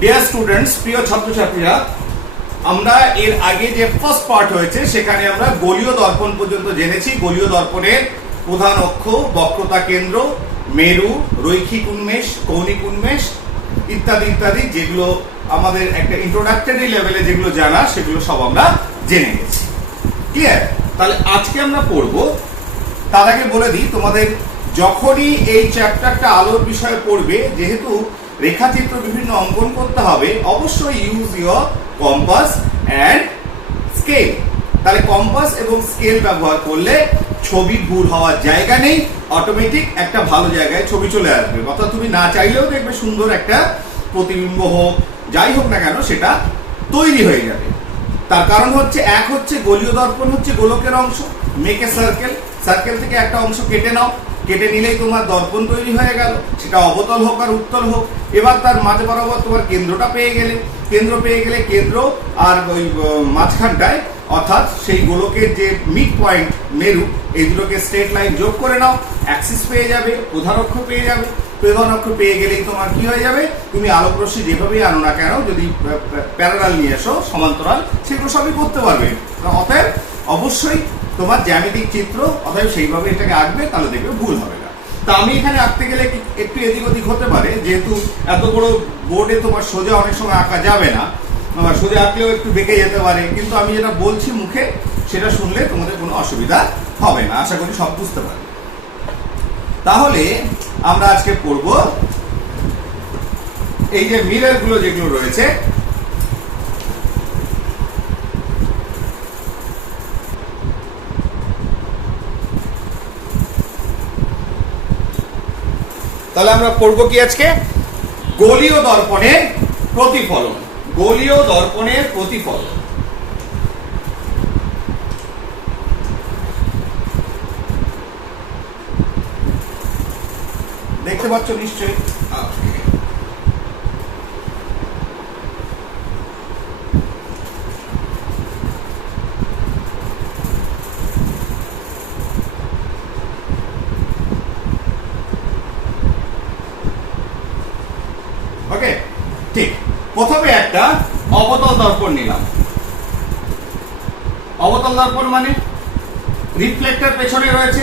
Dear students, প্রিয় ছাত্রছাত্রীরা, আমরা এর আগে যে ফার্স্ট পার্ট হয়েছে সেখানে আমরা গোলীয় দর্পণ পর্যন্ত জেনেছি। গোলীয় দর্পণের প্রধান অক্ষ, বক্রতা কেন্দ্র, মেরু, রৈখিক উন্মেষ, কৌণিক উন্মেষ ইত্যাদি ইত্যাদি, যেগুলো আমাদের একটা ইন্ট্রোডাক্টরি লেভেলে যেগুলো জানা সেগুলো সব আমরা জেনে গেছি। ক্লিয়ার? তাহলে আজকে আমরা পড়বো, তার আগে বলে দিই তোমাদের, যখনই এই চ্যাপ্টারটা আলোর বিষয়ে পড়বে, যেহেতু রেখাচিত্র বিভিন্ন অঙ্কন করতে হবে, অবশ্যই use your compass and scale. তাহলে কম্পাস এবং স্কেল ব্যবহার করলে ছবি ভুল হওয়ার জায়গা নেই, অটোমেটিক একটা ভালো জায়গায় ছবি চলে আসবে। অর্থাৎ তুমি না চাইলেও দেখবে সুন্দর একটা প্রতিবিম্ব হোক, যাই হোক না কেন, সেটা তৈরি হয়ে যাবে। তার কারণ হচ্ছে, এক হচ্ছে গোলীয় দর্পণ হচ্ছে গোলকের অংশ, মেক এ সার্কেল, সার্কেল থেকে একটা অংশ কেটে নাও, কেটে নিলেই তোমার দর্পণ তৈরি হয়ে গেল, সেটা অবতল হোক আর উত্তল হোক। এবার তার মাঝ বরাবর তোমার কেন্দ্রটা পেয়ে গেলে, কেন্দ্র আর ওই মাঝখানটায়, অর্থাৎ সেই গোলকের যে মিড পয়েন্ট মেরু, এই দুটোকে স্ট্রেট লাইন যোগ করে নাও, অ্যাক্সিস পেয়ে যাবে, প্রধান অক্ষ পেয়ে যাবে। প্রধান অক্ষ পেয়ে গেলেই তোমার কি হয়ে যাবে, তুমি আলোক রশ্মি যেভাবেই আনো না কেন, যদি প্যারালাল নিয়ে এসো, সমান্তরাল, সেগুলো সবই করতে পারবে। অতএব অবশ্যই তোমার জ্যামিতিক চিত্র, অতএব সেইভাবে এটাকে আঁকবে, তাহলে দেখবে ভুল হবে না। তা আমি এখানে আঁকতে গেলে একটু এদিক ওদিক হতে পারে, যেহেতু এত বড় বোর্ডে তোমার সোজা অনেক সময় আঁকা যাবে না, সোজা আঁকলেও একটু বেঁকে যেতে পারে, কিন্তু আমি যেটা বলছি মুখে, সেটা শুনলে তোমাদের কোনো অসুবিধা হবে না, আশা করি সব বুঝতে পারবে। তাহলে আমরা আজকে পড়ব এই যে মিরর গুলো যেগুলো রয়েছে, তাহলে আমরা পড়ব কি আজকে, গোলীয় দর্পণের প্রতিফলন। গোলীয় দর্পণের প্রতিফলন দেখতে পাচ্ছ নিশ্চয়ই। ওকে, ঠিক। প্রথমে একটা অবতল দর্পণ নিলাম। অবতল দর্পণ মানে রিফ্লেক্টর পেছনে রয়েছে,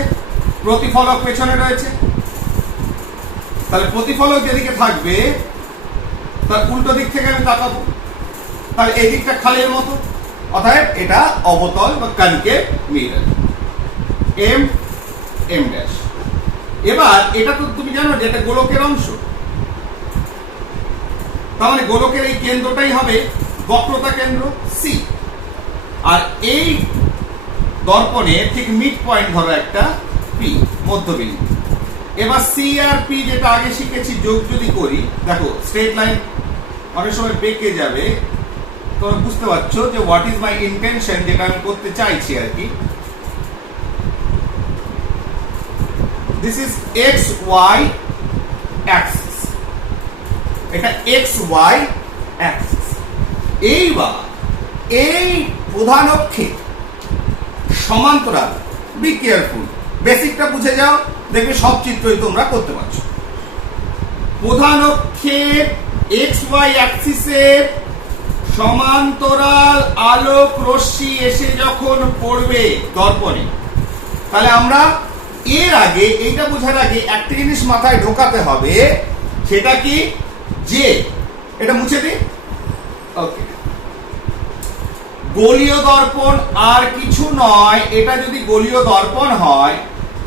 প্রতিফলক পেছনে রয়েছে। তাহলে প্রতিফলক যেদিকে থাকবে তার উল্টো দিক থেকে আমি তাকাবো, তাহলে এই দিকটা খালের মতো, অতএব এটা অবতল বা কনকেভ মিরর, এম ড্যাশ। এবার এটা তো তুমি জানো যে এটা গোলকের অংশ, তাহলে গোলকের এই কেন্দ্রটাই হবে বক্রতা কেন্দ্র সি, আর এই দর্পণে ঠিক মিড পয়েন্ট ধরো একটা পি, মধ্যবিন্দু। এবার সি আর পি যেটা আগে শিখেছি, যোগ যদি করি, দেখো স্ট্রেট লাইন অনেক সময় বেঁকে যাবে, তোমরা বুঝতে পারছো যে হোয়াট ইজ মাই ইন্টেনশন, যেটা আমি করতে চাইছি আর কি। This is X Y axis, এটা এক্স ওয়াই অ্যাক্সিস। এইবার এই প্রধান অক্ষে সমান্তরাল, বি কেয়ারফুল, বেসিকটা বুঝে যাও, দেখবে সব চিত্রই তোমরা করতে পারছো। প্রধান অক্ষের এক্স ওয়াই অ্যাক্সিসের সমান্তরাল আলোক রশ্মি এসে যখন পড়বে দর্পণে, তাহলে আমরা এর আগে, এইটা বোঝার আগে একটা জিনিস মাথায় ঢোকাতে হবে, সেটা কি, যে এটা মুছে দিই। ওকে, গোলীয় দর্পণ আর কিছু নয়। এটা যদি গোলীয় দর্পণ হয়,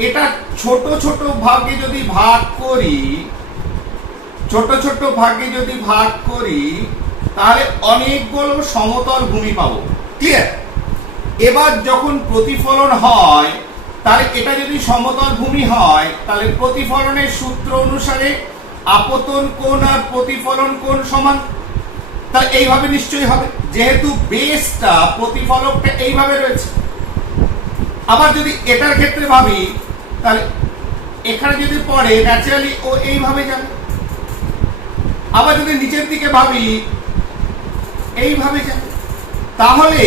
এটা ছোট ছোট ভাগে যদি ভাগ করি, তাহলে অনেকগুলো সমতল ভূমি পাবো। ক্লিয়ার? এবার যখন প্রতিফলন হয়, তাহলে এটা যদি সমতল ভূমি হয়, তাহলে প্রতিফলনের সূত্র অনুসারে আপতন কোণ আর প্রতিফলন কোণ সমান। তাহলে এইভাবে নিশ্চয়ই হবে, যেহেতু বেসটা, প্রতিফলকটা এইভাবে রয়েছে। আবার যদি এটার ক্ষেত্রে ভাবি, তাহলে এখানে যদি পড়ে, ন্যাচারালি ও এইভাবে যাবে। আবার যদি নিচের দিকে ভাবি, এইভাবে যাবে। তাহলে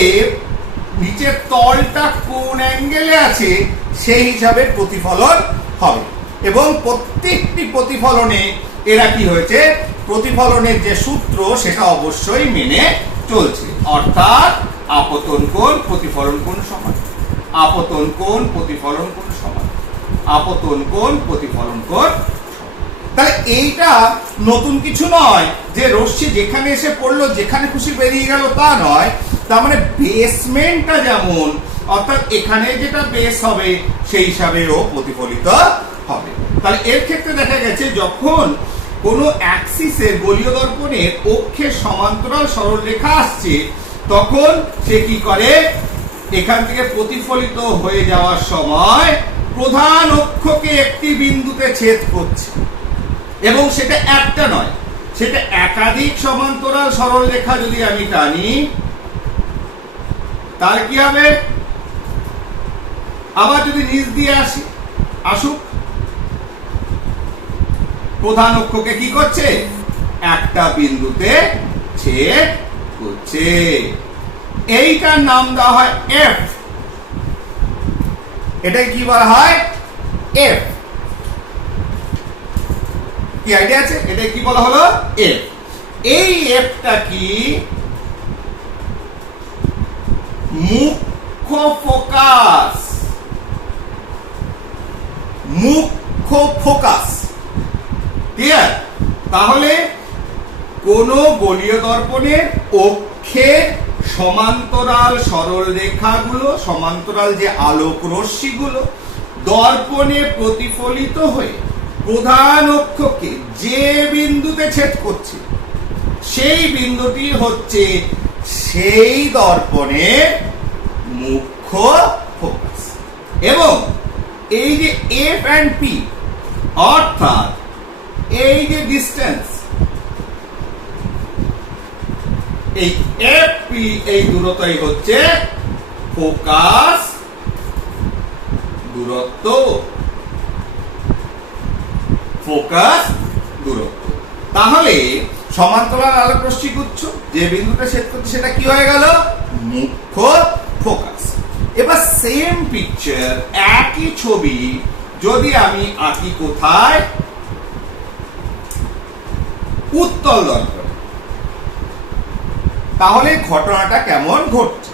নিচের তলটা কোন অ্যাঙ্গেলে আছে সেই হিসাবে প্রতিফলন হবে, এবং প্রত্যেকটি প্রতিফলনে এরা কি হয়েছে, প্রতিফলনের যে সূত্র সেটা অবশ্যই মেনে চলছে, অর্থাৎ আপতন কোণ প্রতিফলন কোণ সমান, আপতন কোণ প্রতিফলন কোণ সমান, আপতন কোণ প্রতিফলন কোণ। তাহলে এইটা নতুন কিছু নয় যে রশ্মি যেখানে এসে পড়লো যেখানে খুশি বেরিয়ে গেল তা নয়। তার মানে বেসমেন্টটা যেমন, অর্থাৎ এখানে যেটা বেস হবে সেই হিসাবেও প্রতিফলিত হবে। তাহলে এর ক্ষেত্রে দেখা গেছে যখন কোনো অ্যাক্সিসের গোলীয় দর্পণের অক্ষের সমান্তরাল সরলরেখা আসছে তখন সে কি করে, এখান থেকে প্রতিফলিত হয়ে যাওয়ার সময় প্রধান অক্ষকে একটি বিন্দুতে ছেদ করছে, এবং সেটা একটা নয়, সেটা একাধিক সমান্তরাল সরলরেখা যদি আমি টানি তার কি হবে, আবার যদি নিচ দিয়ে আসুক, প্রধান অক্ষকে কি করছে, একটা বিন্দুতে ছেদ করছে। এইটার নাম দেওয়া হয় এফ। এটাই কি বলা হয়, এফ। কি আইডিয়া আছে, এটা কি বলা হলো, এফ। এই এফটা কি, মুখ্য ফোকাস, মুখ্য ফোকাস। ক্লিয়ার? তাহলে কোন গোলীয় দর্পণের অক্ষের সমান্তরাল সরল রেখাগুলো, সমান্তরাল যে আলোক রশ্মিগুলো দর্পণে প্রতিফলিত হয়ে প্রধান অক্ষকে যে বিন্দুতে ছেদ করছে সেই বিন্দুটি হচ্ছে সেই দর্পণের মুখ্য ফোকাস। এবং এই যে এফ এন্ড পি, অর্থাৎ এই যে ডিস্টেন্স, এই এফ পি এই দূরত্বই হচ্ছে ফোকাস দূরত্ব, ফোকাস দূরত্ব। তাহলে সমান্তরাল আলোক রশ্মি গুচ্ছ যে বিন্দুটা ছেদ করছে সেটা কি হয়ে গেল, মুখ্য ফোকাস। এবার সেম পিকচার, একই ছবি যদি আমি আঁকি কোথায়, উত্তল দর্পণে, তাহলে ঘটনাটা কেমন ঘটছে।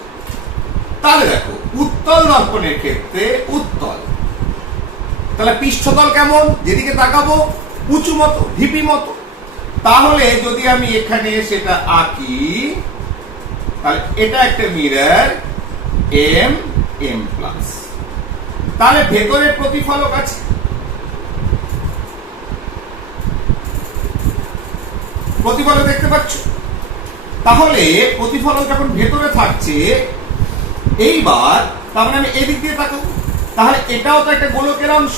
তাহলে দেখো উত্তল দর্পণের ক্ষেত্রে উত্তল, তাহলে পৃষ্ঠতল কেমন, যেদিকে তাকাবো উঁচু মতো, ঢিপি মতো। তাহলে যদি আমি এখানে সেটা আঁকি, তাহলে এটা একটা মিরর এম এম প্লাস, তাহলে ভেতরে প্রতিফলক আছে, প্রতিফলক দেখতে পাচ্ছ। তাহলে প্রতিফলক যখন ভেতরে থাকছে, এইবার তার মানে আমি এদিক দিয়ে তাকাবো, তাহলে এটাও তো একটা গোলকের অংশ।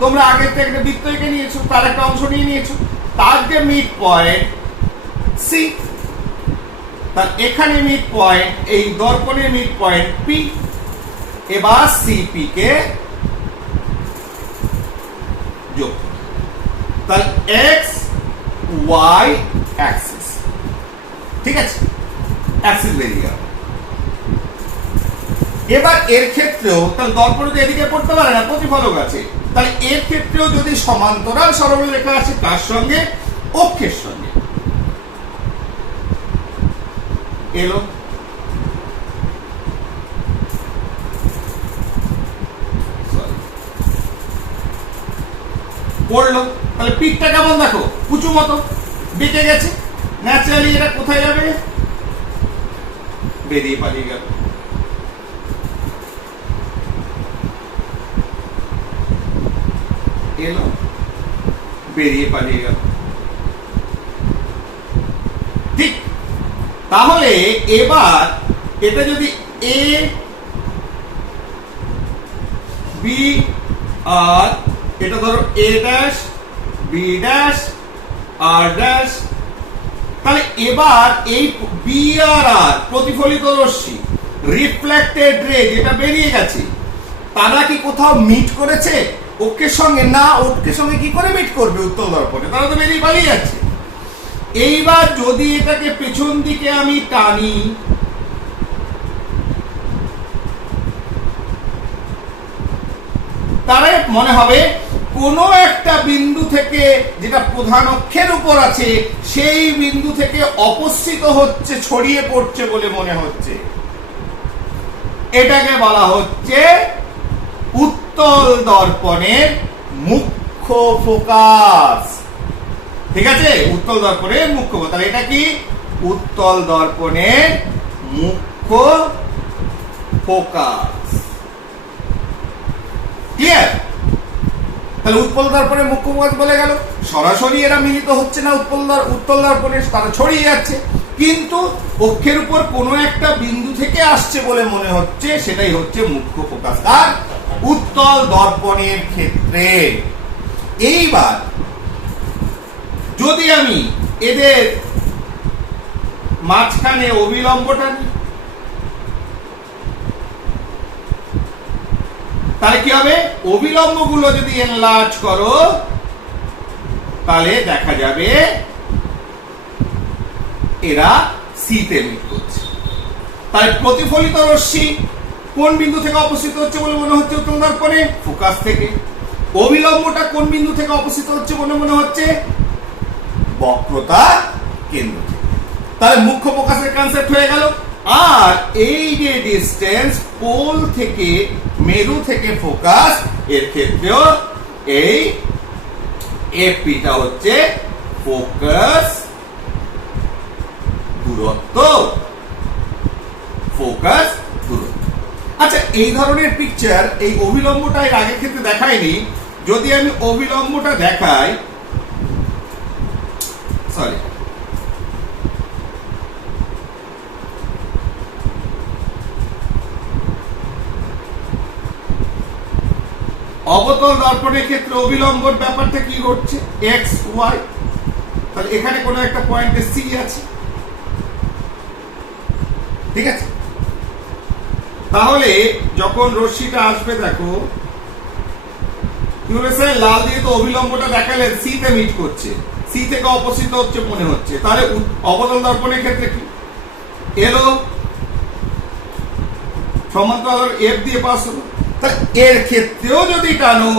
তোমরা আগের থেকে একটা বৃত্ত এঁকে নিয়েছো, তার একটা অংশ নিয়ে নিয়েছো, তার যে মিড পয়েন্ট সি, তার এখানে মিড পয়েন্ট, এই দর্পণের মিড পয়েন্ট পি। এবার সিপি কে যোগ, তাহলে এক্স ওয়াই অ্যাক্সিস, ঠিক আছে, অ্যাক্সিস বেরিয়ে গেল। এবার এর ক্ষেত্রেও তাহলে দর্পণ তো এদিকে পড়তে পারে না, প্রতিফলক আছে, তাহলে এর ক্ষেত্রেও যদি সমান্তরাল সরল রেখা আছে তার সঙ্গে অক্ষের সঙ্গে এলো, পড়লো, তাহলে পিকটা কেমন দেখো, উঁচু মতো বেঁকে গেছে, ন্যাচারালি এটা কোথায় যাবে, বেরিয়ে পালিয়ে গেল। এলো, বেরিয়ে পালিয়ে গেল। ঠিক, তাহলে এবার এটা যদি এ বি আর এটা ধরো a dash B dash R dash, তাহলে এবার এই বি আর আর প্রতিফলিত রশ্মি, রিফ্লেক্টেড রে যেটা বেরিয়ে গেছে, তারা কি কোথাও মিট করেছে অক্ষের সঙ্গে? না, অক্ষের সঙ্গে কি করে মিট করবে উত্তল দর্পণে, তারা তো বেরিয়ে পালিয়ে যাচ্ছে। এইবার যদি এটাকে পেছন দিকে আমি টানি, তাহলে মনে হবে কোনো একটা বিন্দু থেকে, যেটা প্রধান অক্ষের উপর আছে, সেই বিন্দু থেকে অপসৃত হচ্ছে, ছড়িয়ে পড়ছে বলে মনে হচ্ছে, এটাকে বলা হচ্ছে উত্তল দর্পণের মুখ্য ফোকাস। ঠিক আছে, উত্তল দর্পণের মুখ্য ফোকাস। তাহলে এটা কি? উত্তল দর্পণের মুখ্য ফোকাস। ক্লিয়ার? তাহলে উৎপল দর্পণের মুখ্য ফোকাস বলে গেল। সরাসরি এরা মিলিত হচ্ছে না উত্তল দর্পণে, তারা ছড়িয়ে যাচ্ছে, কিন্তু অক্ষের উপর কোনো একটা বিন্দু থেকে আসছে বলে মনে হচ্ছে, সেটাই হচ্ছে মুখ্য ফোকাস আর উত্তল দর্পণের ক্ষেত্রে। এইবার যদি আমি এদের মাঝখানে অবিলম্বটা নিই, তাহলে কি হবে? অবিলম্ব গুলো যদি এনলার্জ করো, তাহলে দেখা যাবে এরা সিতে মিট করছে। তাই প্রতিফলিত রশ্মি কোন বিন্দু থেকে অপসৃত হচ্ছে বলে মনে হচ্ছে? উত্তল দর্পণে ফোকাস থেকে। অবিলম্বটা কোন বিন্দু থেকে অপসৃত হচ্ছে বলে মনে হচ্ছে? বক্রতা কেন্দ্র থেকে। তাহলে মুখ্য ফোকাসের কনসেপ্ট হয়ে গেল। আর এই যে ডিসটেন্স পোল থেকে, মেরু থেকে ফোকাস, এর ক্ষেত্রেও এই এফপিটা হচ্ছে ফোকাস দূরত্ব। ফোকাস দূরত্ব। আচ্ছা, এই ধরনের পিকচার এই অবিলম্বটা এর আগের ক্ষেত্রে দেখায়নি। যদি আমি অবিলম্বটা দেখাই, সরি, অবতল দর্পণের ক্ষেত্রে অবিলম্বর ব্যাপারটা কি ঘটছে? X Y. তাহলে এখানে কোনো একটা পয়েন্টে সি আছে, ঠিক আছে? তাহলে যখন রশ্মিটা আসবে, দেখো কি বলেছে, লাল দিয়ে তো অবিলম্বটা দেখালেন সি তে মিট করছে, সি থেকে অপসৃত হচ্ছে মনে হচ্ছে। তাহলে অবতল দর্পণের ক্ষেত্রে কি এলো? সমান্তরাল এফ দিয়ে পাস হলো। এর ক্ষেত্রেও যদি টানো,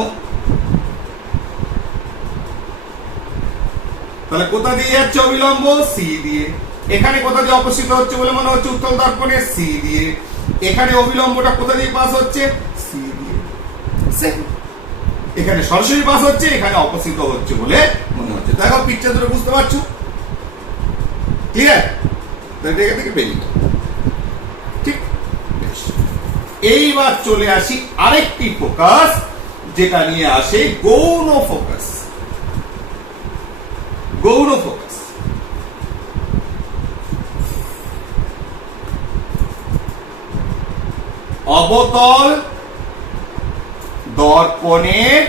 তাহলে কোথা দিয়ে যাচ্ছে অবিলম্ব? সি দিয়ে। এখানে কোথা দিয়ে অপসৃত হচ্ছে বলে মনে হচ্ছে? উত্তল দর্পণে সি দিয়ে। এখানে অবিলম্বটা কোথা দিয়ে পাস হচ্ছে? সি দিয়ে। এখানে সরাসরি পাস হচ্ছে, এখানে অপসৃত হচ্ছে বলে মনে হচ্ছে। দেখো পিকচার ধরে বুঝতে পারছো? ক্লিয়ার? এখান থেকে বেরিয়ে, ঠিক? এইবার চলে আসি আরেকটি ফোকাস, যেটা নিয়ে আসে গৌণ ফোকাস। গৌণ ফোকাস অবতল দর্পণের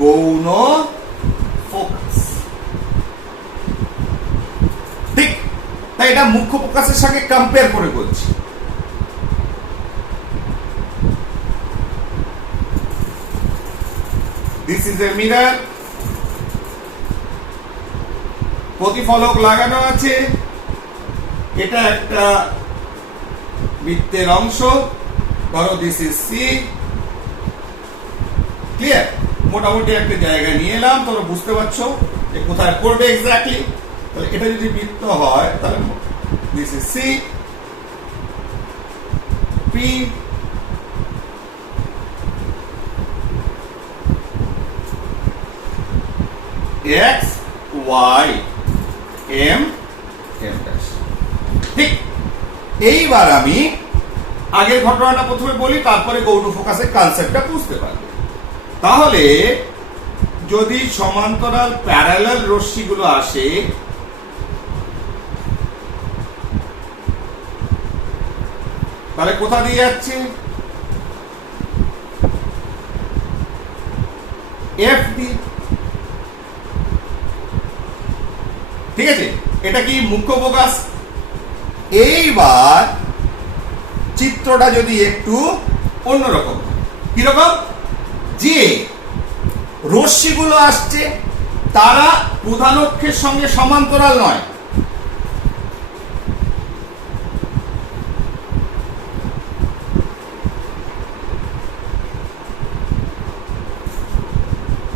গৌণ ফোকাস। ঠিক, তাই এটা মুখ্য ফোকাসের সঙ্গে কম্পেয়ার করে বলছি। দিস ইজ এ মিরর, প্রতিফলক লাগানো আছে, এটা একটা বৃত্তের অংশ, ধরো দিস ইজ সি। ক্লিয়ার? মোটামুটি একটা জায়গা নিয়ে এলাম, তোমরা বুঝতে পারছো যে কোথায় পড়বে এক্স্যাক্টলি। তাহলে এটা যদি বৃত্ত হয়, তাহলে this is C, P, X, Y, M, M dash. ঠিক, এইবার আমি আগের ঘটনাটা প্রথমে বলি, তারপরে গৌণ ফোকাসের কনসেপ্টটা বুঝতে পারবে। তাহলে যদি সমান্তরাল প্যারালাল রশ্মিগুলো আসে, তাহলে কোথা দিয়ে যাচ্ছে? এফ দিয়ে। ঠিক আছে, এটা কি মুখ্য ফোকাস। এইবার চিত্রটা যদি একটু অন্যরকম, কিরকম? যে রশ্মিগুলো আসছে তারা প্রধান অক্ষের সঙ্গে সমান্তরাল নয়,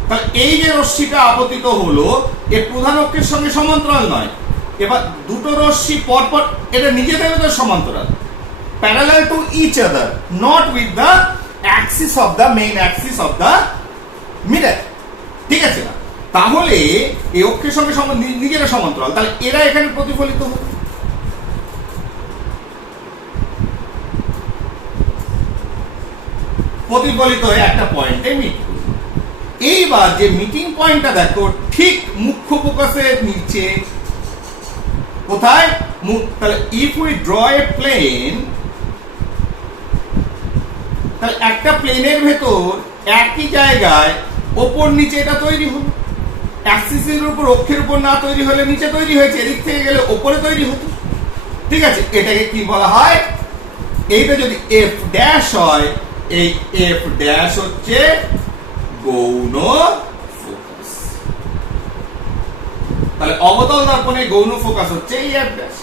তাহলে এই যে রশ্মিটা আপতিত হলো এ প্রধান অক্ষের সঙ্গে সমান্তরাল নয়, এবার দুটো রশ্মি পরপর এটা নিজেদের মধ্যে সমান্তরাল, parallel to each other, not with the axis of the main axis of the mirror, ঠিক আছে না? তাহলে এই অক্ষের সঙ্গে নিজেরা সমান্তরাল, তাহলে এরা এখানে প্রতিফলিত হবে। প্রতিফলিত হয়ে একটা পয়েন্টে মিট করবে। এইবার যে মিটিং পয়েন্টটা দেখো ঠিক মুখ্য ফোকাসের নিচে, কোথায়? তাহলে if we draw a plane, তাহলে একটা প্লেনের ভেতর একই জায়গায় ওপর নিচে এটা তৈরি হলো, অ্যাক্সিসের উপর অক্ষের উপর না তৈরি হলে নিচে তৈরি হয়েছে, এদিক থেকে গেলে ওপরে তৈরি হতো, ঠিক আছে? এটাকে কি বলা হয়? এইটা যদি এফ ড্যাশ হয়, এই এফ ড্যাশ হচ্ছে গৌণ ফোকাস। তাহলে অবতল দর্পণে গৌণ ফোকাস হচ্ছে এই এফ ড্যাশ,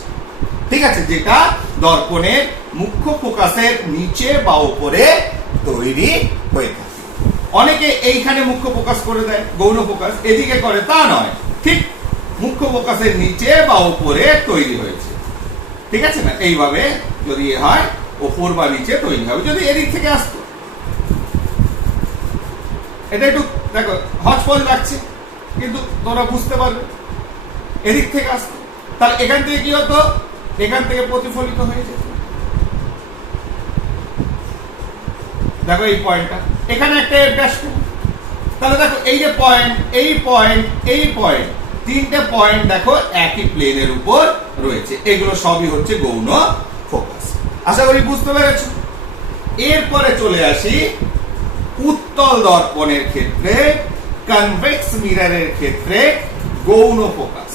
ঠিক আছে? যেটা দর্পণের মুখ্য ফোকাসের নিচে বা উপরে তৈরি হয়ে থাকে। অনেকে এইখানে মুখ্য ফোকাস করে দেয়, গৌণ ফোকাস এদিকে করে, তা নয়, ঠিক মুখ্য ফোকাসের নিচে বা উপরে তৈরি হয়েছে, ঠিক আছে না? এইভাবে যদি হয় ওপর বা নিচে তৈরি হবে। যদি এদিক থেকে আসতো, এটা একটু দেখো হজপজ লাগছে, কিন্তু তোমরা বুঝতে পারবে, এদিক থেকে আসতো, তাহলে এখান থেকে কি হতো? এখান থেকে প্রতিফলিত হয়ে যেত। দেখো এই পয়েন্টটা, এখানে একটা এফ ড্যাশ, তাহলে দেখো এই যে পয়েন্ট, এই পয়েন্ট, এই পয়েন্ট, তিনটে পয়েন্ট দেখো একই প্লেনের উপর রয়েছে, এগুলো সবই হচ্ছে গৌণ ফোকাস। আশা করি বুঝতে পেরেছো। এরপরে চলে আসি উত্তল দর্পণের ক্ষেত্রে, কনভেক্স মিররের ক্ষেত্রে গৌণ ফোকাস।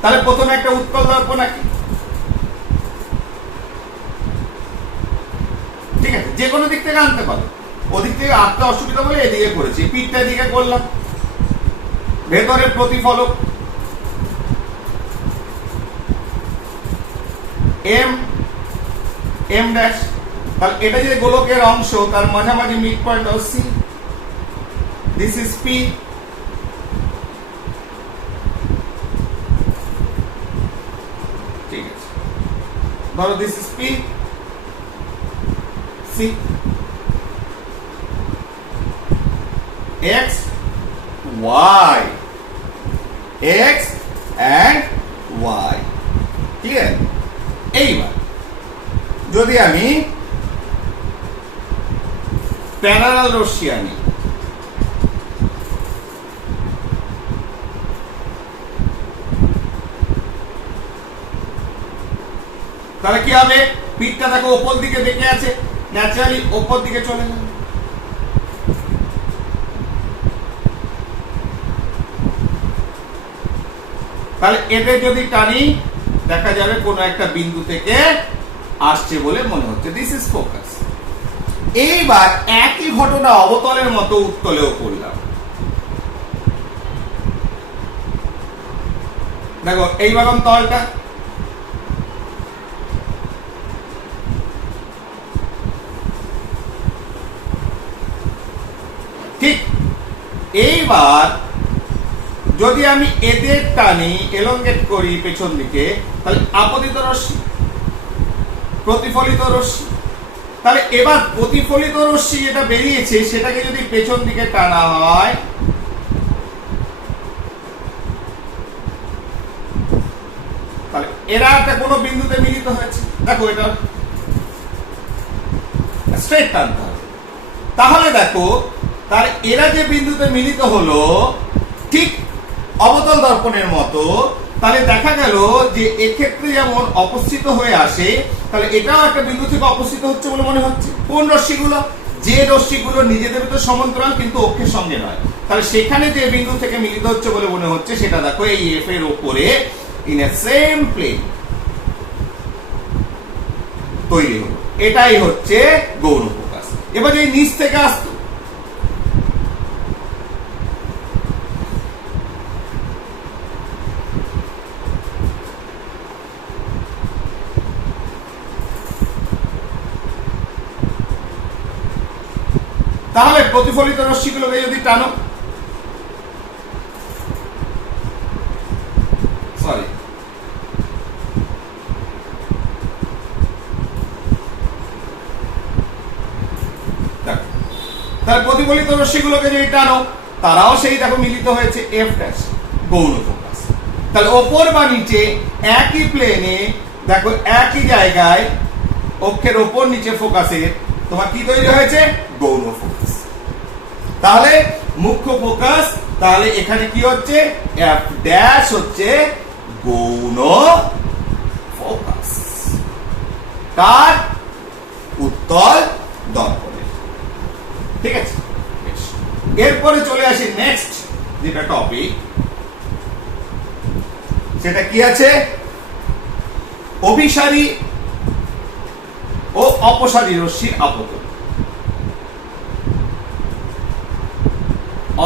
তাহলে প্রথমে একটা উত্তল দর্পণ আঁকি, ঠিক আছে? যে কোনো দিক থেকে আনতে পারো, ওদিক থেকে আঁকতে অসুবিধা বলে এদিকে করেছি, পিঠটা এদিকে করলাম, ভেতরে প্রতিফলক এম, এম ড্যাশ, তাহলে এটা যে গোলকের অংশ তার মাঝামাঝি মিড পয়েন্ট হচ্ছে সি, দিস ইজ পি, ঠিক আছে? ধরো this is P, C, X Y, X and Y, ঠিক আছে? এইবার যদি আমি প্যারালাল রশ্মি আনি, তাহলে কি হবে? পিঠটা দেখো ওপর দিকে বেঁকে আছে, ন্যাচারালি ওপর দিকে চলে যাবে। তাহলে এদের যদি টানি, দেখা যাবে কোন একটা বিন্দু থেকে আসছে বলে মনে হচ্ছে, দিস ইজ ফোকাস। এইবার একই ঘটনা অবতলের মতো উত্তলেও করলাম। দেখো এইবার তলটা, ঠিক? এইবার যদি আমি এদের টানি, এলঙ্গেট করি পেছন দিকে, তাহলে আপতিত রশ্মি, প্রতিফলিত রশ্মি, তাহলে এবার প্রতিফলিত রশ্মি যেটা বেরিয়েছে সেটাকে যদি পেছন দিকে টানা হয়, তাহলে এরা একটা কোনো বিন্দুতে মিলিত হয়েছে। দেখো এটা স্ট্রেট টানতে হবে, তাহলে দেখো তার এরা যে বিন্দুতে মিলিত হলো ঠিক অবতল দর্পণের মতো, তাহলে দেখা গেল যে এক্ষেত্রে যেমন অপসৃত হয়ে আসে, তাহলে এটাও একটা বিন্দু থেকে অপসৃত হচ্ছে বলে মনে হচ্ছে। কোন রশ্মিগুলো? যে রশ্মিগুলো নিজেদের ভিতরে সমান্তরাল কিন্তু অক্ষের সঙ্গে নয়, তাহলে সেখানে যে বিন্দু থেকে মিলিত হচ্ছে বলে মনে হচ্ছে সেটা দেখো এই এফ এর উপরে ইন এ সেম প্লেন তৈরি হলো, এটাই হচ্ছে গৌণ ফোকাস। এবার যদি নিচ থেকে আসতো, তাহলে প্রতিফলিত রশ্মিগুলোকে যদি টানো, সরি তাহলে প্রতিফলিত রশ্মিগুলোকে যদি টানো, তারাও সেই দেখো মিলিত হয়েছে এফ ড্যাশ, গৌণ ফোকাস। তাহলে ওপর বা নিচে একই প্লেনে দেখো একই জায়গায় অক্ষের ওপর নিচে ফোকাসের তোমার কি তৈরি হয়েছে? গৌণ ফোকাস। তাহলে মুখ্য ফোকাস, তাহলে এখানে কি হচ্ছে? এফ ড্যাশ হচ্ছে গৌণ ফোকাস। কার? উত্তল দর্পণে। ঠিক আছে, এরপরে চলে আসি নেক্সট যেটা টপিক, সেটা কি আছে? অভিসারী ও অপসারী রশ্মির আপতন।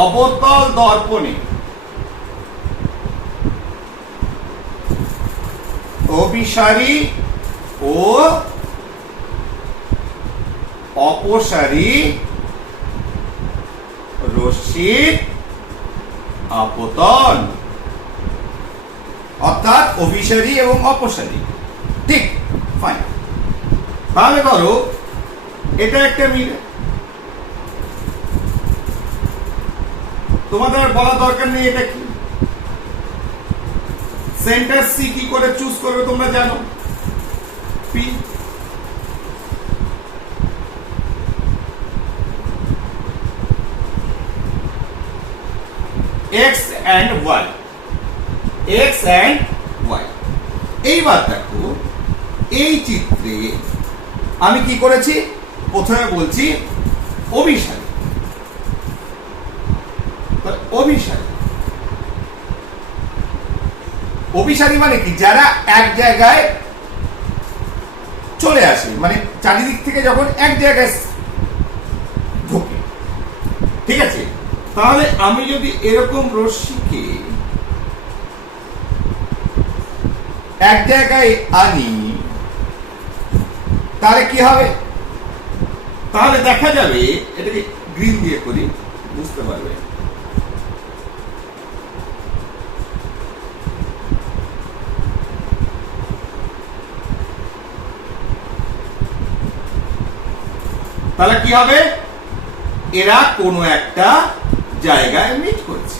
অবতল দর্পণে অভিসারী ও অপসারী রশ্মির আপতন, অর্থাৎ অভিসারী এবং অপসারী। ঠিক, ফাইন। তাহলে ধরো এটা একটা মিল, তোমাদের আর বলা দরকার নেই এটা কি। সেন্টার সি কি করে চুজ করবে তোমরা জানো, P. X and Y, X and Y. এইবার দেখো এই চিত্রে আমি কি করেছি? প্রথমে বলছি অভিসারী। অভিসারী, অভিসারী মানে কি? যারা এক জায়গায় চলে আসে, মানে চারিদিক থেকে যখন এক জায়গায় ঢোকে। ঠিক আছে, তাহলে আমি যদি এরকম রশ্মিকে এক জায়গায় আনি, তাহলে কি হবে? তাহলে দেখা যাবে, এটাকে গ্রিন দিয়ে করি, বুঝতে পারবে। তাহলে কি হবে? এরা কোনো একটা জায়গায় মিট করছে।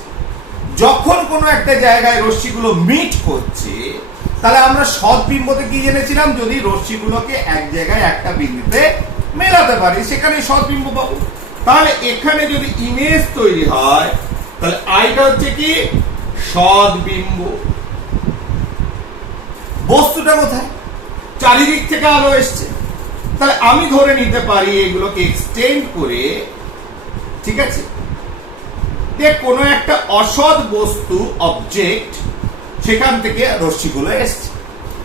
যখন কোনো একটা জায়গায় রশ্মিগুলো মিট করছে, তাহলে আমরা সদ্বিম্বতে কি জেনেছিলাম? যদি রশ্মিগুলোকে এক জায়গায় একটা বিন্দুতে মেলাতে পারি, সেখানে সদ্বিম্ব পাবো। তাহলে এখানে যদি ইমেজ তৈরি হয়, তাহলে আইটা হচ্ছে কি? সদ্বিম্ব। বস্তুটা কোথায়? চারিদিক থেকে আলো এসছে। তাহলে আমি ধরে নিতে পারি এগুলোকে এক্সটেন্ড করে, ঠিক আছে, যে কোনো একটা অসৎ বস্তু, অবজেক্ট, সেখান থেকে রশ্মিগুলো এসছে।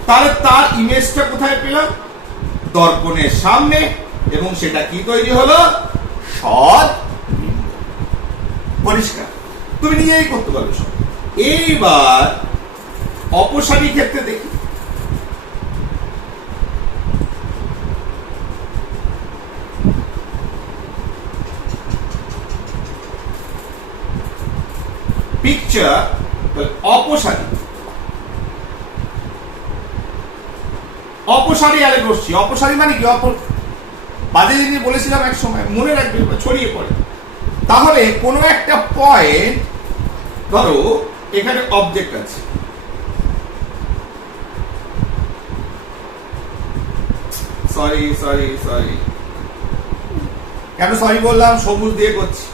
তাহলে তার ইমেজটা কোথায় পেলাম? দর্পণের সামনে, এবং সেটা কি তৈরি হলো? সদ্বিম্ব। পরিষ্কার? তুমি নিজেই করতে পারবে সব। এইবার অপসারী ক্ষেত্রে দেখি। পিকচার অপসারী, অপসারী আলোক রশ্মি। অপসারী মানে কি? বাজে জিনিস বলেছিলাম এক সময়, মনে রাখবে, ছড়িয়ে পড়ে। তাহলে কোনো একটা পয়েন্ট, ধরো এখানে অবজেক্ট আছে, সরি সরি সরি, কেন সরি বললাম? সবুজ দিয়ে করছি।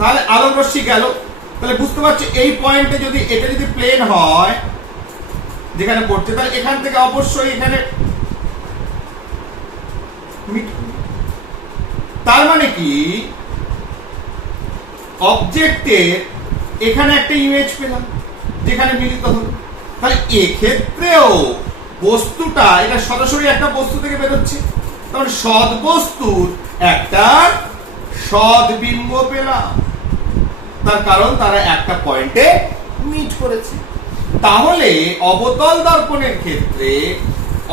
তাহলে আলোক রশ্মি গেল। তাহলে বুঝতে পারছো এই পয়েন্টে যদি এটা যদি প্লেন হয় যেখানে পড়ছে, তাহলে এখান থেকে অবশ্যই এখানে, তার মানে কি? অবজেক্টের এখানে একটা ইমেজ পেলাম যেখানে মিলিত হলো। তাহলে এক্ষেত্রেও বস্তুটা, এটা সরাসরি একটা বস্তু থেকে বেরোচ্ছে, তাহলে সৎ বস্তুর একটা সদ্বিম্ব পেলাম। তার কারণ তারা একটা পয়েন্টে মিট করেছে। তাহলে অবতল দর্পণের ক্ষেত্রে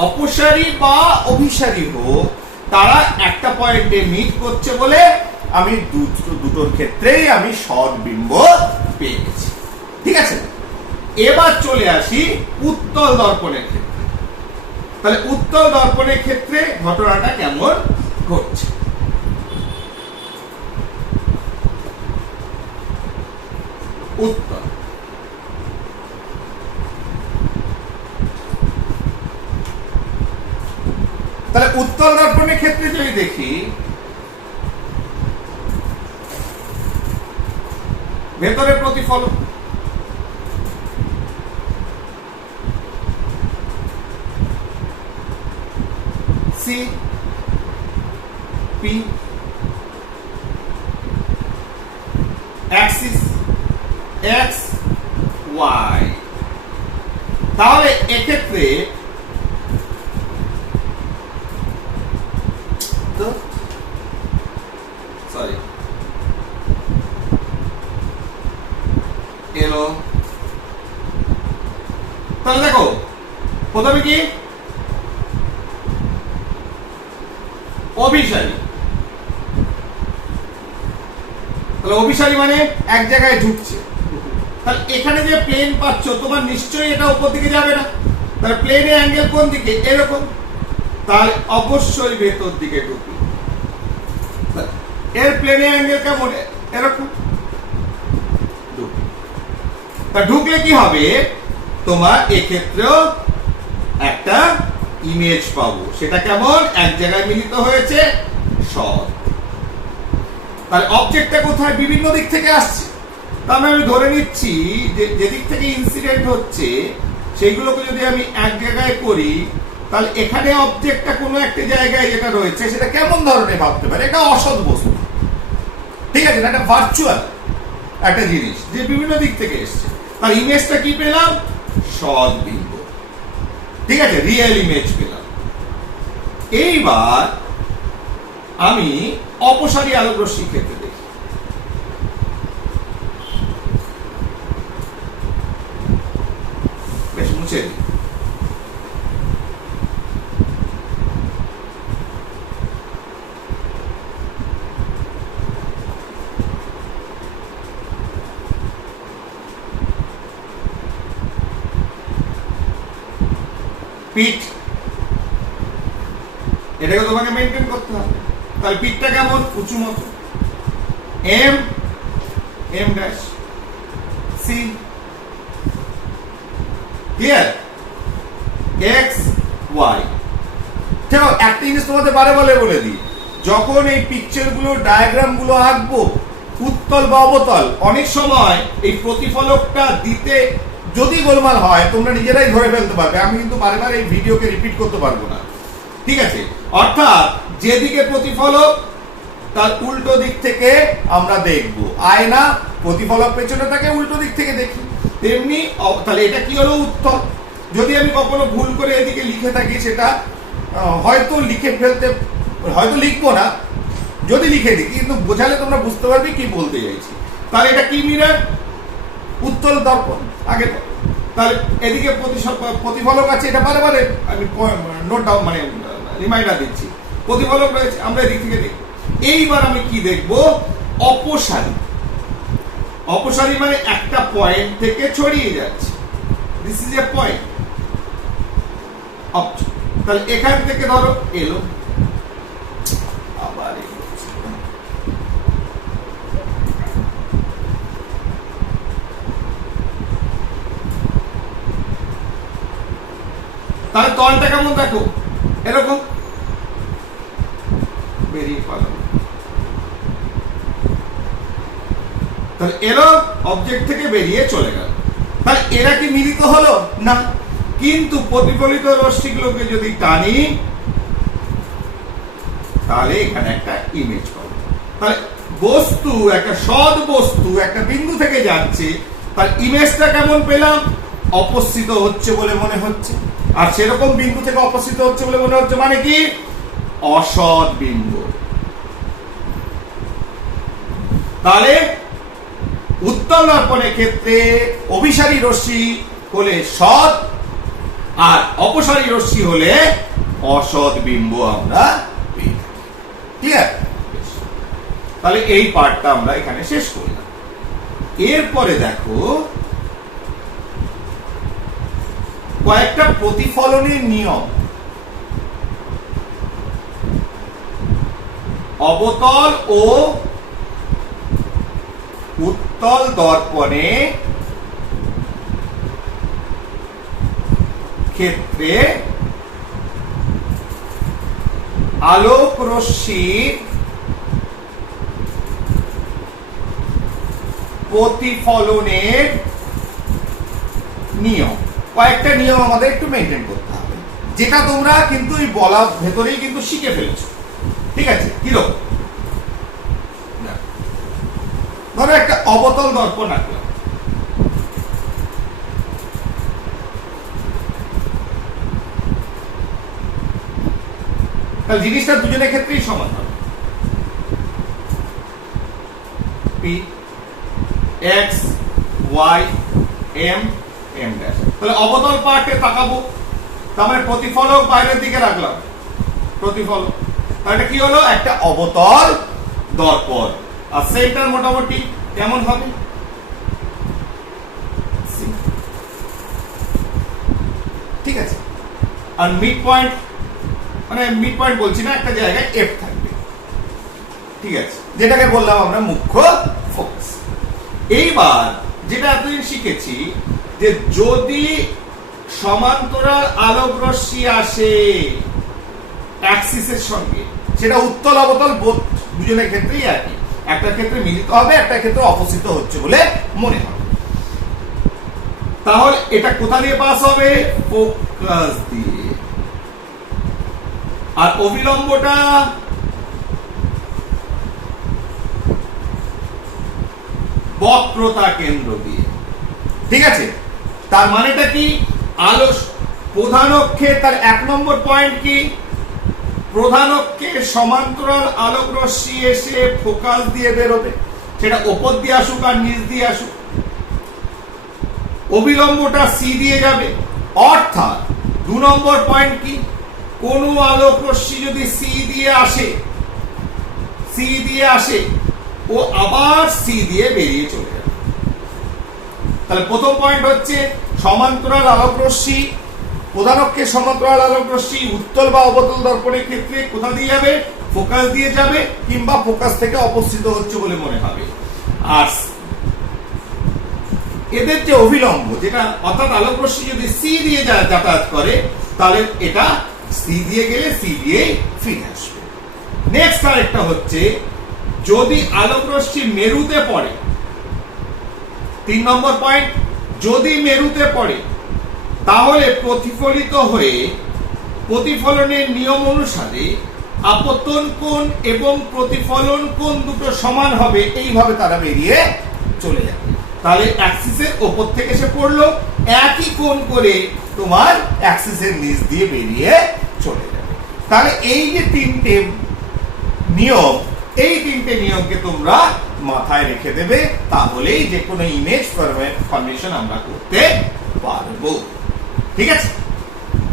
অপসারী বা অভিসারী হোক, তারা একটা পয়েন্টে মিট করছে বলে আমি দুটোর ক্ষেত্রেই আমি সদ্বিম্ব পেয়ে গেছি। ঠিক আছে, এবার চলে আসি উত্তল দর্পণের ক্ষেত্রে। তাহলে উত্তল দর্পণের ক্ষেত্রে ঘটনাটা কেমন ঘটছে? উত্তল, তাহলে উত্তল দর্পণের ক্ষেত্রে যদি দেখি, ভেতরে প্রতিফলন, C P, axis X Y. তাহলে এক্ষেত্রে সরি এলো, তাহলে দেখো প্রথমে কি অভিসারী, তাহলে অভিসারী মানে এক জায়গায় ঢুকছে। তাহলে এখানে যে প্লেন পাচ্ছ তোমার নিশ্চয়ই এটা উপর দিকে যাবে না, তাহলে প্লেনের অ্যাঙ্গেল কোন দিকে? এরকম, তাহলে অবশ্যই ভেতর দিকে ঢুকবে। এর প্লেনের অ্যাঙ্গেল কেমন? এরকম। তা ঢুকলে কি হবে? তোমার এক্ষেত্রেও একটা ইমেজ পাবো, সেটা কেমন? এক জায়গায় মিলিত হয়েছে সৎ। তাহলে অবজেক্টটা কোথায়? বিভিন্ন দিক থেকে আসছে। তাহলে আমি ধরে নিচ্ছি যে যেদিক থেকে ইনসিডেন্ট হচ্ছে সেইগুলোকে যদি আমি এক জায়গায় করি, তাহলে এখানে অবজেক্টটা কোনো একটা জায়গায় যেটা রয়েছে সেটা কেমন ধরনের ভাবতে পারে? এটা অসৎ বস্তু, ঠিক আছে, এটা ভার্চুয়াল একটা জিনিস যে বিভিন্ন দিক থেকে এসছে। তার ইমেজটা কি পেলাম? সৎ বিন্দু, ঠিক আছে, রিয়েল ইমেজ পেলাম। এইবার আমি অপসারী আলোক রশ্মির ক্ষেত্রে দেখি। বেশ, মুছে দিই। পিঠ, এটাকে তোমাকে মেনটেন করতে হবে। তাহলে পিঠটা কেমন? উঁচু মতো, M M dash C, clear, X Y. দেখো একটা জিনিস তোমাদের বারে বারে বলে দিই, যখন এই পিকচার গুলো ডায়াগ্রাম গুলো আঁকবো উত্তল বা অবতল, অনেক সময় এই প্রতিফলকটা দিতে যদি গোলমাল হয় তোমরা নিজেরাই ধরে ফেলতে পারবে। আমি কিন্তু বারে বারে এই ভিডিওকে রিপিট করতে পারবো না, ঠিক আছে। অর্থাৎ যেদিকে প্রতিফলক তার উল্টো দিক থেকে আমরা দেখব, আয়না প্রতিফলক পেছনে থাকে উল্টো দিক থেকে দেখি, তেমনি তাহলে এটা কি হলো? উত্তল। যদি আমি কখনো ভুল করে এদিকে লিখে থাকি সেটা হয়তো লিখে ফেলতে, হয়তো লিখবো না, যদি লিখে দিই কিন্তু বোঝালে তোমরা বুঝতে পারবে কি বলতে চাইছি। তাহলে এটা কি মিরর? উত্তল দর্পণ আগে। তাহলে এদিকে প্রতিফলক আছে, এটা বারে বারে আমি নোট ডাউন মানে রিমাইন্ডার দিচ্ছি, প্রতিফলক রয়েছে, আমরা এদিক থেকে দেখব। এইবার আমি কি দেখব? অপসারী। অপসারী মানে একটা পয়েন্ট থেকে ছড়িয়ে যাচ্ছে, দিস ইজ এ পয়েন্ট। তাহলে এখান থেকে ধরো এলো, আবার এলো, তাহলে তলটা কেমন দেখো? এরকম বেরিয়ে পালাম। তাহলে এলো অবজেক্ট থেকে বেরিয়ে চলে গেল। তাহলে এরা কি মিলিত হলো? না, কিন্তু প্রতিফলিত রশ্মিগুলোকে যদি টানি তাহলে এখানে একটা ইমেজ পাবো। তাহলে বস্তু, একটা সৎ বস্তু একটা বিন্দু থেকে যাচ্ছে, তার ইমেজটা কেমন পেলাম? অপসৃত হচ্ছে বলে মনে হচ্ছে। আর সেরকম বিন্দু থেকে অপসৃত হচ্ছে বলে মনে হচ্ছে মানে কি? অসৎ বিন্দু। তাহলে উত্তল দর্পণের ক্ষেত্রে অভিসারী রশ্মি হলে সৎ আর অপসারী রশ্মি হলে অসৎ বিম্ব আমরা পেয়ে থাকি। ক্লিয়ার? তাহলে এই পার্টটা আমরা এখানে শেষ করলাম। এরপরে দেখো কয়েকটা প্রতিফলনের নিয়ম। অবতল ও উত্তল দর্পণে ক্ষেত্রে আলোক রশ্মির প্রতিফলনের নিয়ম। কয়েকটা নিয়ম আমাদের একটু মেনটেন করতে হবে, যেটা তোমরা কিন্তু এই বলার ভেতরেই কিন্তু শিখে ফেলছো। ঠিক আছে? কিরকম? ধরো একটা অবতল দর্পণ রাখলাম, তাহলে জিনিসটা দুজনের ক্ষেত্রেই সমান হবে। P X Y M M dash. তাহলে অবতল পার্টে তাকাবো, তার মানে প্রতিফলক বাইরের দিকে রাখলাম, প্রতিফলক। তাহলে কি হলো? একটা অবতল দর্পণ। আর সেন্টার মোটামুটি কেমন হবে? ঠিক আছে? আর মিড পয়েন্ট, মানে মিড পয়েন্ট বলছি না, একটা জায়গায় এফ থাকবে। ঠিক আছে? যেটাকে বললাম আমরা মুখ্য ফোকাস। এইবার যেটা এতদিন শিখেছি যে যদি সমান্তরাল আলোক রশ্মি আসে অ্যাক্সিসের সঙ্গে, সেটা উত্তল অবতল দুজনের ক্ষেত্রেই একই। একটা ক্ষেত্রে মিলিত হবে, একটা ক্ষেত্রে অপসিত হচ্ছে বলে মনে হবে। তাহলে এটা কোথা দিয়ে পাস হবে? ফোকাস দিয়ে। আর অবিলম্বটা বক্রতা কেন্দ্র দিয়ে। ঠিক আছে? তার মানেটা কি? আলো প্রধান অক্ষে তার 1 নম্বর পয়েন্ট কি? প্রধান অক্ষের সমান্তরাল আলোক রশ্মি এসে ফোকাস দিয়ে বেরোবে, সেটা উপর দিয়ে আসুক আর নিচ দিয়ে আসুক। অবিলম্বটা সি দিয়ে যাবে। অর্থাৎ 2 নম্বর পয়েন্ট কি? কোন আলোক রশ্মি যদি সি দিয়ে আসে ও আবার সি দিয়ে বেরিয়ে চলে যাবে। তাহলে প্রথম পয়েন্ট হচ্ছে সমান্তরাল আলোক রশ্মি, প্রধান অক্ষের সমান্তরাল আলোক রশ্মি উত্তল বা অবতল দর্পণের ক্ষেত্রে কোথা দিয়ে যাবে? ফোকাস দিয়ে যাবে, কিংবা ফোকাস থেকে অপসৃত হচ্ছে বলে মনে হবে। আর এদের যে অভিলম্ব, যেটা অর্থাৎ আলোক রশ্মি যদি সি দিয়ে যাতায়াত করে, তাহলে এটা সি দিয়ে গেলে সি দিয়ে ফিরে আসবে। নেক্সট আরেকটা হচ্ছে যদি আলোক রশ্মি মেরুতে পড়ে, 3 নম্বর পয়েন্ট, যদি মেরুতে পড়ে তাহলে প্রতিফলিত হয়ে প্রতিফলনের নিয়ম অনুসারে আপতন কোণ এবং প্রতিফলন কোণ দুটো সমান হবে, এইভাবে তারা বেরিয়ে চলে যাবে। তাহলে অ্যাক্সিসের উপর থেকে এসে পড়লো, একই কোণ করে তোমার অ্যাক্সিসের নিচ দিয়ে বেরিয়ে চলে যাবে। তাহলে এই যে 3টে নিয়ম, এই 3টে নিয়মকে তোমরা মাথায় রেখে দেবে, তাহলেই যে কোনো ইমেজ ফরমেশন আমরা করতে পারবো। ঠিক আছে?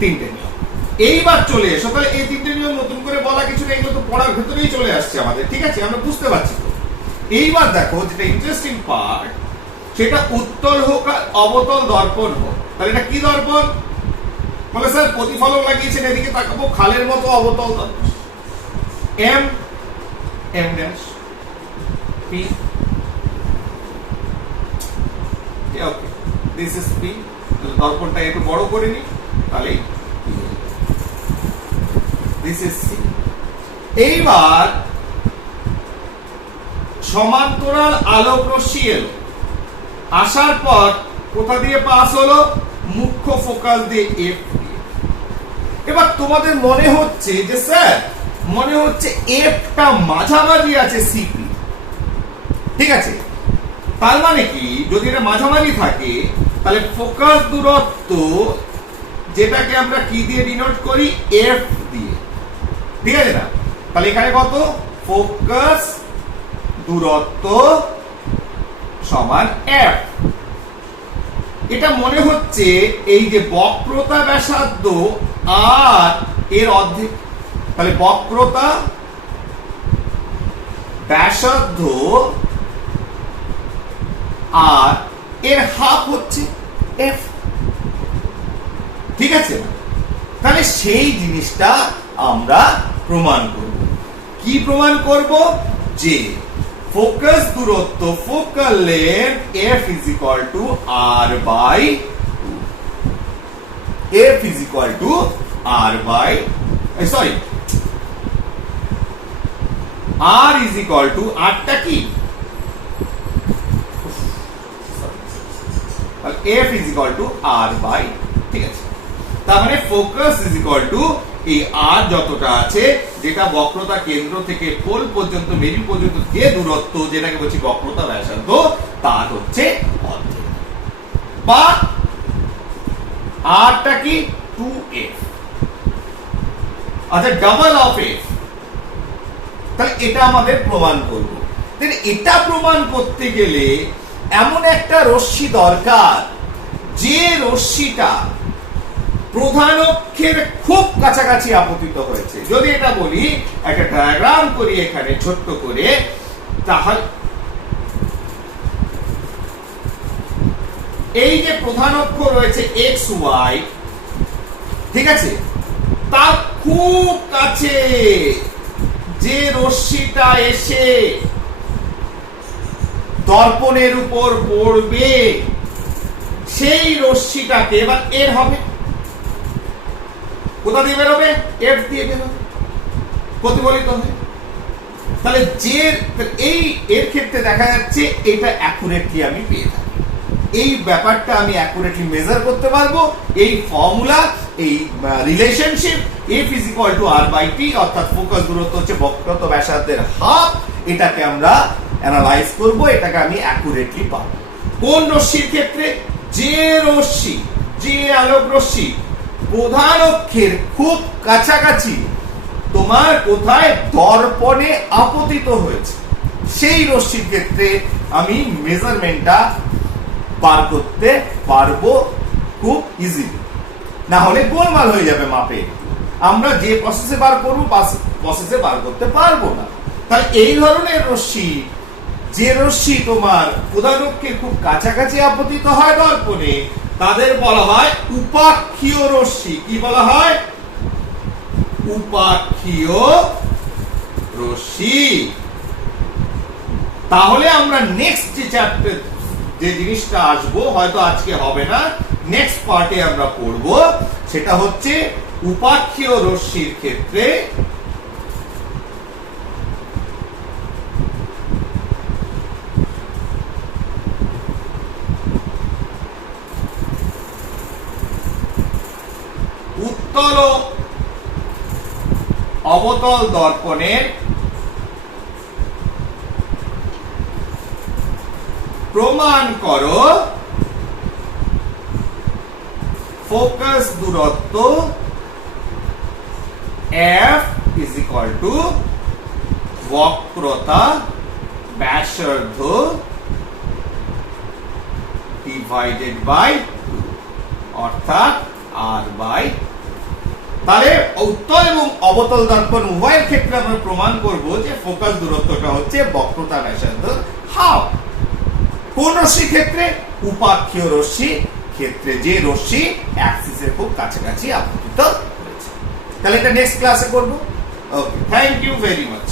3টে নিয়ম। এইবার চলে এসো, তাহলে এই 3টে নিয়ম নতুন করে বলা কিছু নেই, এগুলো তো পড়ার ভেতরেই চলে আসছে আমাদের। ঠিক আছে? আমরা বুঝতে পারছি তো। এইবার দেখো যেটা ইন্টারেস্টিং পার্ট, সেটা উত্তল হোক আর অবতল দর্পণ হোক। তাহলে এটা কি দর্পণ? বলে স্যার প্রতিফলক লাগিয়েছেন, এদিকে তাকাবো, খালের মতো অবতল দর্পণ। M M dash P, okay, this is P. দর্পণটা একটু বড় করে নি, তাহলে দিস ইজ সি। এইবার সমান্তরাল আলোক রশ্মি এলো, আসার পর কোথা দিয়ে পাস হলো? মুখ্য ফোকাস দিয়ে এফ দিয়ে। এবার তোমাদের মনে হচ্ছে যে স্যার, মনে হচ্ছে এফটা মাঝামাঝি আছে সিপি। ঠিক আছে? তার মানে কি, যদি এটা মাঝামাঝি থাকে তাহলে ফোকাস দূরত্ব, যেটাকে আমরা কি দিয়ে ডিনোট করি? এফ দিয়ে। ঠিক আছে না? তাহলে এখানে কত? ফোকাস দূরত্ব সমান এফ। এটা মনে হচ্ছে এই যে বক্রতা ব্যাসার্ধ আর এর অর্ধেক, তাহলে বক্রতা ব্যাসার্ধ আর এর হাফ হচ্ছে এফ, ঠিক আছে? তাহলে সেই জিনিসটা আমরা প্রমাণ করব। কি প্রমাণ করব? যে ফোকাস দূরত্ব, focal length f is equal to r by f is equal to r by sorry r is equal to r টা কি f is equal to r by, ঠিক আছে? তার মানে ফোকাস is equal to এই r যতটা আছে, যেটা বক্রতা কেন্দ্র থেকে পোল পর্যন্ত, মেরু পর্যন্ত যে দূরত্ব, যেটাকে বলছি বক্রতা ব্যাসার্ধ, তার হচ্ছে অর্ধেক, বা r টা কি 2f, আচ্ছা ডাবল অফ f। তাহলে এটা আমাদের প্রমাণ করব। তাহলে এটা প্রমাণ করতে গেলে এমন একটা রশ্মি দরকার যে রশ্মিটা প্রধান অক্ষের খুব কাছাকাছি আপতিত হয়েছে। যদি এটা বলি, একটা ডায়াগ্রাম করি এখানে ছোট্ট করে, তাহলে এই যে প্রধান অক্ষ রয়েছে এক্স ওয়াই, ঠিক আছে, তার খুব কাছে যে রশ্মিটা এসে দর্পণের উপর পড়বে, সেই রশ্মিটাকে এবার এর হবে, কোথা দিয়ে বেরোবে? এফ দিয়ে বেরোবে, প্রতিফলিত হবে। তাহলে যে এই এর ক্ষেত্রে দেখা যাচ্ছে এটা অ্যাকুরেটলি আমি পেয়ে থাকি, এই ব্যাপারটা আমি অ্যাকুরেটলি মেজার করতে পারবো। এই ফর্মুলা, এই relationship f is equal to r by t, অর্থাৎ ফোকাস দূরত্ব হচ্ছে বক্রতা ব্যাসার্ধের হাফ, এটাকে আমরা অ্যানালাইজ করব, এটাকে আমি অ্যাকুরেটলি পাবো। কোন রশ্মির ক্ষেত্রে? যে রশ্মি, যে আলোক রশ্মি প্রধান অক্ষের খুব কাছাকাছি তোমার কোথায় দর্পণে আপতিত হয়েছে, সেই রশ্মির ক্ষেত্রে আমি মেজারমেন্টটা বার করতে পারবো খুব ইজিলি। না হলে গোলমাল হয়ে যাবে মাপে, আমরা যে প্রসেসে বার করবো প্রসেসে বার করতে পারবো না। তাই এই ধরনের রশ্মি, যে রশ্মি তোমার প্রধান অক্ষের খুব কাছাকাছি আপতিত হয় দর্পণে, তাদের বলা হয় উপাক্ষীয় রশ্মি। কি বলা হয়? উপাক্ষীয় রশ্মি। তাহলে আমরা নেক্সট যে চ্যাপ্টার, যে জিনিসটা আসবো, হয়তো আজকে হবে না, নেক্সট পার্টে আমরা পড়ব, সেটা হচ্ছে উপাক্ষীয় রশ্মির ক্ষেত্রে উত্তল ও অবতল দর্পণের প্রমাণ করো ফোকাস দূরত্ব f is equal to বক্রতা ব্যাসার্ধ divided by 2, অর্থাৎ r by। তাহলে উত্তল এবং অবতল দর্পণ উভয়ের ক্ষেত্রে আমরা প্রমাণ করব যে ফোকাস দূরত্বটা হচ্ছে বক্রতা ব্যাসার্ধের হাফ। কোন রশ্মির ক্ষেত্রে? উপাক্ষীয় রশ্মি ক্ষেত্রে, যে রশ্মি অ্যাক্সিসের খুব কাছাকাছি আপতিত হয়েছে। তাহলে এটা নেক্সট ক্লাসে করব। ওকে, থ্যাংক ইউ ভেরি মাচ।